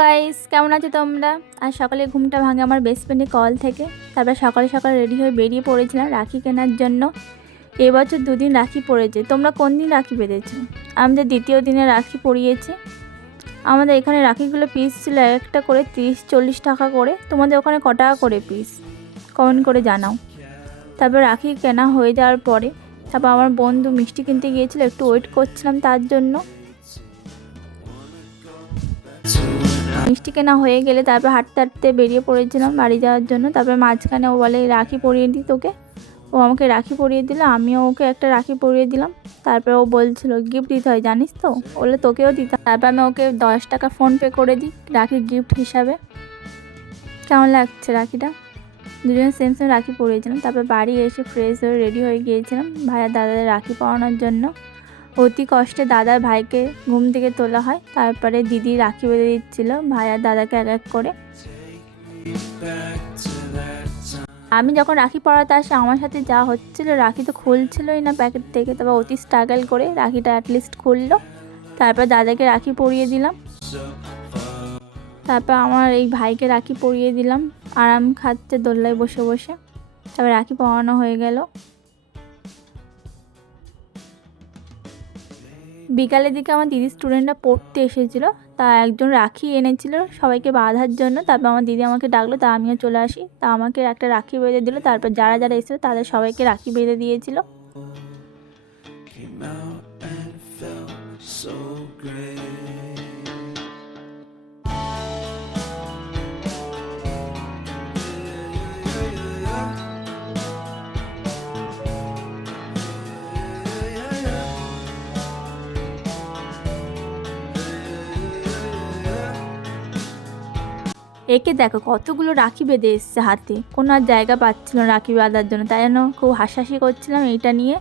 Guys, কেমন আছো তোমরা? আজ সকালে ঘুমটা ভাঙে আমার বেস্ট ফ্রেন্ডের কল থেকে। তারপর সকালে সকাল রেডি হয়ে বেরিয়ে পড়েছিলাম রাখি কেনার জন্য। এবছর 2 দিন রাখি পড়েছে। তোমরা কোন দিন রাখি বেঁধেছো? আমাদের দ্বিতীয় দিনে রাখি পড়িয়েছে। আমাদের এখানে রাখিগুলো পিস ছিল একটা করে 30-40 টাকা করে। তোমাদের ওখানে ক টাকা করে পিস? কমেন্ট করে জানাও। তারপর রাখি কেনা হয়ে যাওয়ার পরে তারপর আমার বন্ধু মিষ্টি কিনতে গিয়েছিল, একটু ওয়েট করছিলাম তার জন্য। মিষ্টি কেনা হয়ে গেলে তারপর হাঁটতে হাঁটতে বেরিয়ে পড়েছিলাম বাড়ি যাওয়ার জন্য। তারপর মাঝখানে ও বলে রাখি পরিয়ে দিই তোকে। ও আমাকে রাখি পরিয়ে দিল, আমিও ওকে একটা রাখি পরিয়ে দিলাম। তারপর ও বলছিল গিফট দিতে হয় জানিস তো, বলে তোকেও দিতে। তারপর আমি ওকে 10 টাকা ফোনপে করে দিই রাখির গিফট হিসাবে। কেমন লাগছে রাখিটা? দুজনে সেম সেম রাখি পরিয়েছিলাম। তারপর বাড়ি এসে ফ্রেশ হয়ে রেডি হয়ে গিয়েছিলাম ভাইয়ার দাদাদের রাখি পরানোর জন্য। অতি কষ্টে দাদার ভাইকে ঘুম থেকে তোলা হয়। তারপরে দিদি রাখি বেঁধে দিচ্ছিল ভাইয়ার দাদাকে এক এক করে। আমি যখন রাখি পরাতে আসি আমার সাথে যা হচ্ছিল, রাখি তো খুলছিলই না প্যাকেট থেকে। তারপর অতি স্ট্রাগল করে রাখিটা অ্যাটলিস্ট খুললো। তারপর দাদাকে রাখি পরিয়ে দিলাম। তারপর আমার এই ভাইকে রাখি পরিয়ে দিলাম, আরাম খাচ্ছে দোল্লায় বসে বসে। তারপর রাখি পরানো হয়ে গেল। বিকালের দিকে আমার দিদির স্টুডেন্টরা পড়তে এসেছিলো, তা একজন রাখি এনেছিল সবাইকে বাঁধার জন্য। তারপর আমার দিদি আমাকে ডাকলো, তা আমিও চলে আসি। তা আমাকে একটা রাখি বেঁধে দিল। তারপর যারা যারা এসেছিলো তাদের সবাইকে রাখি বেঁধে দিয়েছিল। একে দেখো কতগুলো রাখি বেঁধে এসছে হাতে, কোনো আর জায়গা পাচ্ছিল না রাখি বাঁধার জন্য। তাই জন্য খুব হাসাহাসি করছিলাম এইটা নিয়ে।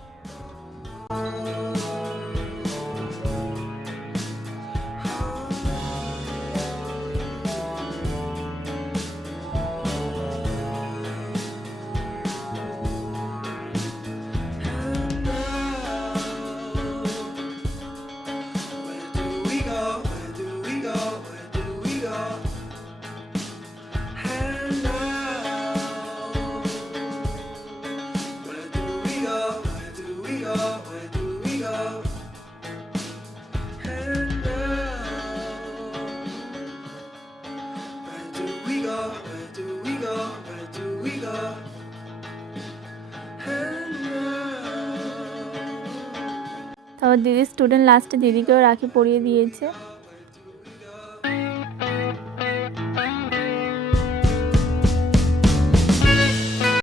তারপর দিদির স্টুডেন্ট লাস্টে দিদিকেও রাখি পরিয়ে দিয়েছে।